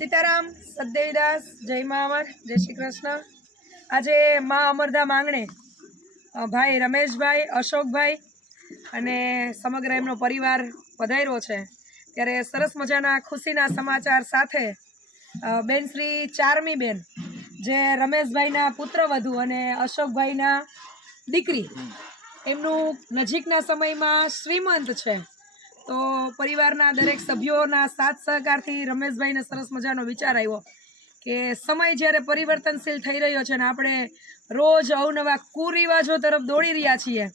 સીતારામ, સદેવીદાસ, જય મા અમર, જય શ્રી કૃષ્ણ. આજે મા અમરધા માંગણે ભાઈ રમેશભાઈ, અશોકભાઈ અને સમગ્ર એમનો પરિવાર પધાર્યો છે. ત્યારે સરસ મજાના ખુશીના સમાચાર સાથે બેન શ્રી ચારમી બેન જે રમેશભાઈના પુત્રવધુ અને અશોકભાઈના દીકરી, એમનું નજીકના સમયમાં શ્રીમંત છે. તો પરિવારના દરેક સભ્યોના સાથ સહકારથી રમેશભાઈને સરસ મજાનો વિચાર આવ્યો કે સમય જ્યારે પરિવર્તનશીલ થઈ રહ્યો છે ને આપણે રોજ અવનવા કુરિવાજો તરફ દોડી રહ્યા છીએ,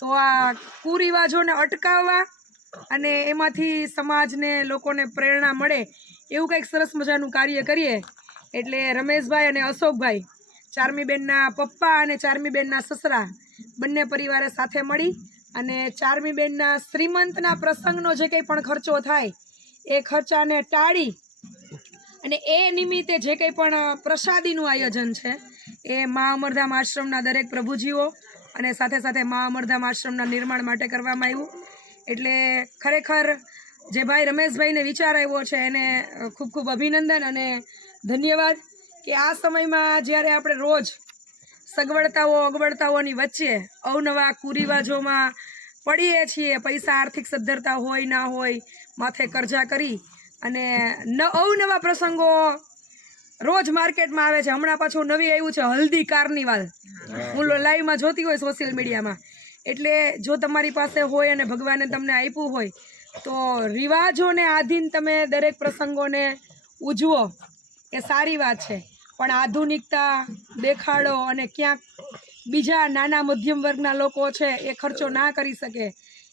તો આ કુરિવાજોને અટકાવવા અને એમાંથી સમાજને લોકોને પ્રેરણા મળે એવું કંઈક સરસ મજાનું કાર્ય કરીએ એટલે રમેશભાઈ અને અશોકભાઈ ચારમી બેનના પપ્પા અને ચારમી બેનના સસરા બંને પરિવારે સાથે મળી અને ચારમી બેનના શ્રીમંતના પ્રસંગનો જે કંઈ પણ ખર્ચો થાય, એ ખર્ચાને ટાળી અને એ નિમિત્તે જે કંઈ પણ પ્રસાદીનું આયોજન છે, એ મા અમરધામ આશ્રમના દરેક પ્રભુજીઓ અને સાથે સાથે મા અમરધામ આશ્રમના નિર્માણ માટે કરવામાં આવ્યું. એટલે ખરેખર જે ભાઈ રમેશભાઈને વિચાર આવ્યો છે, એને ખૂબ ખૂબ અભિનંદન અને ધન્યવાદ કે આ સમયમાં જ્યારે આપણે રોજ સગવડતાઓ અગવડતાઓની વચ્ચે અવનવા કુરિવાજોમાં પડીએ છીએ. પૈસા આર્થિક સદ્ધરતા હોય ના હોય માથે કરજા કરી અને ન અવનવા પ્રસંગો રોજ માર્કેટમાં આવે છે. હમણાં પાછું નવી આવ્યું છે હલ્દી કાર્નિવાલ. હું. લાઈવમાં જોતી હોય સોશિયલ મીડિયામાં. એટલે જો તમારી પાસે હોય અને ભગવાને તમને આપ્યું હોય તો રિવાજોને આધીન તમે દરેક પ્રસંગોને ઉજવો. એ સારી વાત છે. પણ આધુનિકતા દેખાડો અને ક્યાંક બીજા નાના મધ્યમ વર્ગના લોકો છે એ ખર્ચો ના કરી શકે.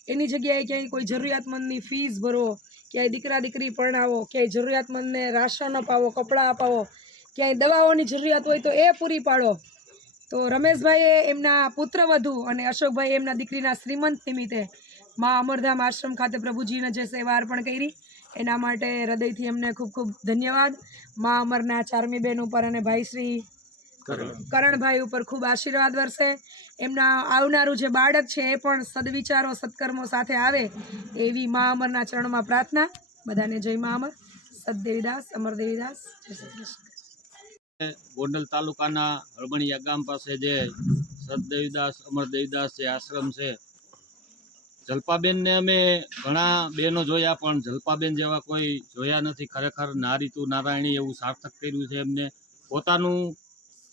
એની જગ્યાએ ક્યાંય કોઈ જરૂરિયાતમંદની ફીસ ભરો, ક્યાંય દીકરા દીકરી પરણાવો, ક્યાંય જરૂરિયાતમંદને રાશન અપાવો, કપડાં અપાવો, ક્યાંય દવાઓની જરૂરિયાત હોય તો એ પૂરી પાડો. તો રમેશભાઈએ એમના પુત્રવધુ અને અશોકભાઈ એમના દીકરીના શ્રીમંત નિમિત્તે મા અમરધામ આશ્રમ ખાતે પ્રભુજીને જે સેવા અર્પણ કરી એના માટે હૃદયથી એમને ખૂબ ખૂબ ધન્યવાદ. મા અમરના ચારમી બેન ઉપર અને ભાઈ શ્રી કરણભાઈ ઉપર ખૂબ આશીર્વાદ વરસે. એમના આવનારું જે બાળક છે એ પણ સદવિચારો સત્કર્મો સાથે આવે એવી મા અમરના ચરણમાં પ્રાર્થના. બધાને જય મા અમર. સદદેવીદાસ અમરદેવીદાસ. જય શ્રી કૃષ્ણ. ગોંડલ તાલુકાના હળબણિયા ગામ પાસે જે સતદેવીદાસ અમરદેવીદાસ જે આશ્રમ છે જલપાબેનને અમે ઘણા બહેનો જોયા, પણ જલપાબેન જેવા કોઈ જોયા નથી. ખરેખર નારીતુ નારાયણી એવું સાર્થક કર્યું છે એમને. પોતાનું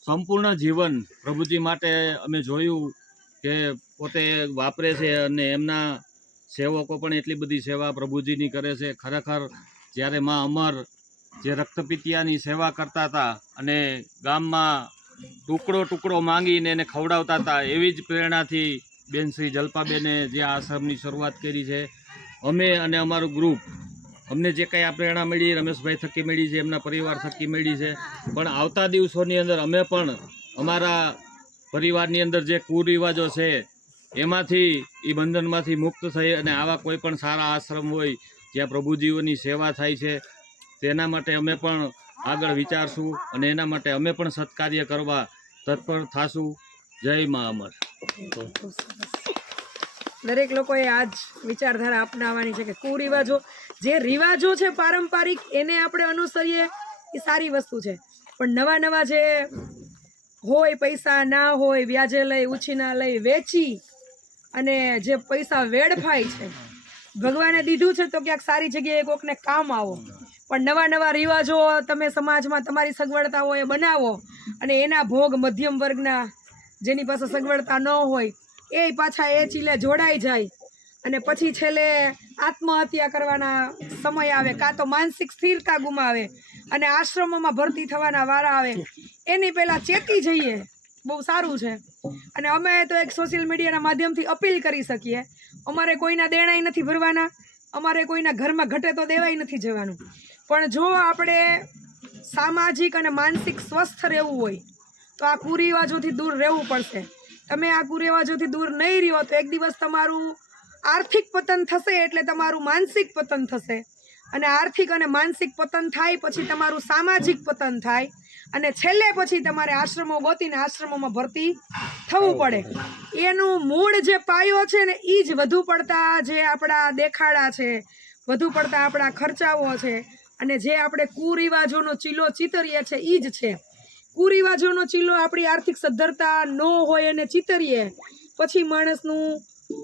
સંપૂર્ણ જીવન પ્રભુજી માટે અમે જોયું કે પોતે વાપરે છે અને એમના સેવકો પણ એટલી બધી સેવા પ્રભુજીની કરે છે. ખરેખર જ્યારે માં અમર જે રક્તપિતિયાની સેવા કરતા હતા અને ગામમાં ટુકડો ટુકડો માંગીને એને ખવડાવતા હતા, એવી જ પ્રેરણાથી બેન શ્રી જલપાબેને જે આ આશ્રમની શરૂઆત કરી છે, અમે અને અમારું ગ્રુપ અમને જે કંઈ આ પ્રેરણા મળી, રમેશભાઈ થકી મળી છે, એમના પરિવાર થકી મળી છે, પણ આવતા દિવસોની અંદર અમે પણ અમારા પરિવારની અંદર જે કુરિવાજો છે, એમાંથી, એ બંધનમાંથી મુક્ત થઈ અને આવા કોઈ પણ સારા આશ્રમ હોય, જ્યાં પ્રભુજીઓની સેવા થાય છે, તેના માટે અમે પણ આગળ વિચારશું અને એના માટે અમે પણ સત્કાર્ય કરવા તત્પર થાશું. જય મા અમર. દરેક લોકોએ આ જ વિચારધારા અપનાવવાની છે કે કુરિવાજો, જે રિવાજો છે પારંપરિક, એને આપણે અનુસરીએ, એ સારી વસ્તુ છે. પણ નવા નવા જે હોય, પૈસા ના હોય, વ્યાજે લઈ ઉછીના લઈ, વેચી અને જે પૈસા વેડફાય છે, ભગવાને દીધું છે તો ક્યાંક સારી જગ્યાએ કોકને કામ આવો. પણ નવા નવા રિવાજો તમે સમાજમાં તમારી સગવડતાઓ એ બનાવો અને એના ભોગ મધ્યમ વર્ગના જેની પાસે સગવડતા ન હોય, એ પાછા એ ચીલે જોડાઈ જાય. અને પછી છેલ્લે આત્મહત્યા કરવાના સમય આવે, કાં તો માનસિક સ્થિરતા ગુમાવે અને આશ્રમોમાં ભરતી થવાના વારા આવે. એની પહેલાં ચેતી જઈએ, બહુ સારું છે. અને અમે તો એક સોશિયલ મીડિયાના માધ્યમથી અપીલ કરી શકીએ. અમારે કોઈના દેણાઈ નથી ભરવાના, અમારે કોઈના ઘરમાં ઘટે તો દેવાય નથી જવાનું. પણ જો આપણે સામાજિક અને માનસિક સ્વસ્થ રહેવું હોય તો આ કુરિવાજોથી દૂર રહેવું પડશે. તમે આ કુરિવાજોથી દૂર નહીં રહ્યો તો એક દિવસ તમારું આર્થિક પતન થશે એટલે તમારું માનસિક પતન થશે. અને આર્થિક અને માનસિક પતન થાય પછી તમારું સામાજિક પતન થાય. અને છેલ્લે પછી તમારે આશ્રમો ગોતીને આશ્રમોમાં ભરતી થવું પડે. એનું મૂળ જે પાયો છે ને એ જ વધુ પડતા જે આપણા દેખાડા છે, વધુ પડતા આપણા ખર્ચાઓ છે. અને જે આપણે કુરિવાજોનો ચીલો ચિતરીએ છે એ જ છે. કુરિવાજોનો ચીલો આપણી આર્થિક સદ્ધરતા ન હોય એને ચિતરીએ પછી માણસનું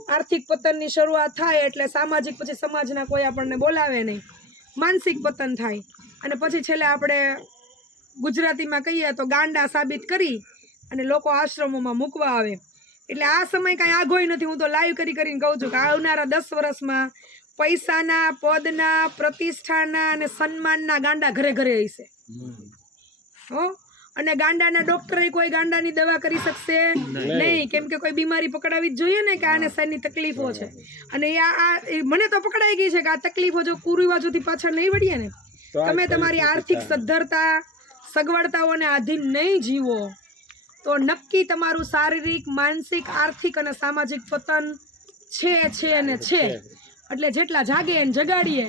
આર્થિક પતનની શરૂઆત થાય એટલે સામાજિક પછી સમાજના કોઈ આપણને બોલાવે નહીં. માનસિક પતન થાય. અને પછી છેલ્લે આપણે ગુજરાતીમાં કહીએ તો ગાંડા સાબિત કરી અને લોકો આશ્રમોમાં મૂકવા આવે. એટલે આ સમય કાંઈ આઘોય નથી. હું તો લાઈવ કરી કરીને કહું છું કે આવનારા દસ વર્ષમાં પૈસાના પદના પ્રતિષ્ઠાના અને સન્માનના ગાંડા ઘરે ઘરે હશે. હો? અને ગાંડાના ડોક્ટરે કોઈ ગાંડાની દવા કરી શકશે? નહીં. કેમ કે કોઈ બીમારી પકડાવી જ જોઈએ ને કે આને શેની તકલીફો છે. અને એ આ આ- મને તો પકડાઈ ગઈ છે કે આ તકલીફો જો કુરિવાજોથી પાછળ નહીં વળીએ ને તમે તમારી આર્થિક સદ્ધરતા સગવડતાઓને આધીન નહીં જીવો તો નક્કી તમારું શારીરિક માનસિક આર્થિક અને સામાજિક પતન છે છે અને છે. એટલે જેટલા જાગે એને જગાડીએ.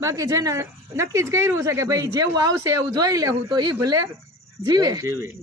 બાકી જેને નક્કી જ કર્યું છે કે ભાઈ જેવું આવશે એવું જોઈ લેવું તો એ ભલે. જીવે જીવે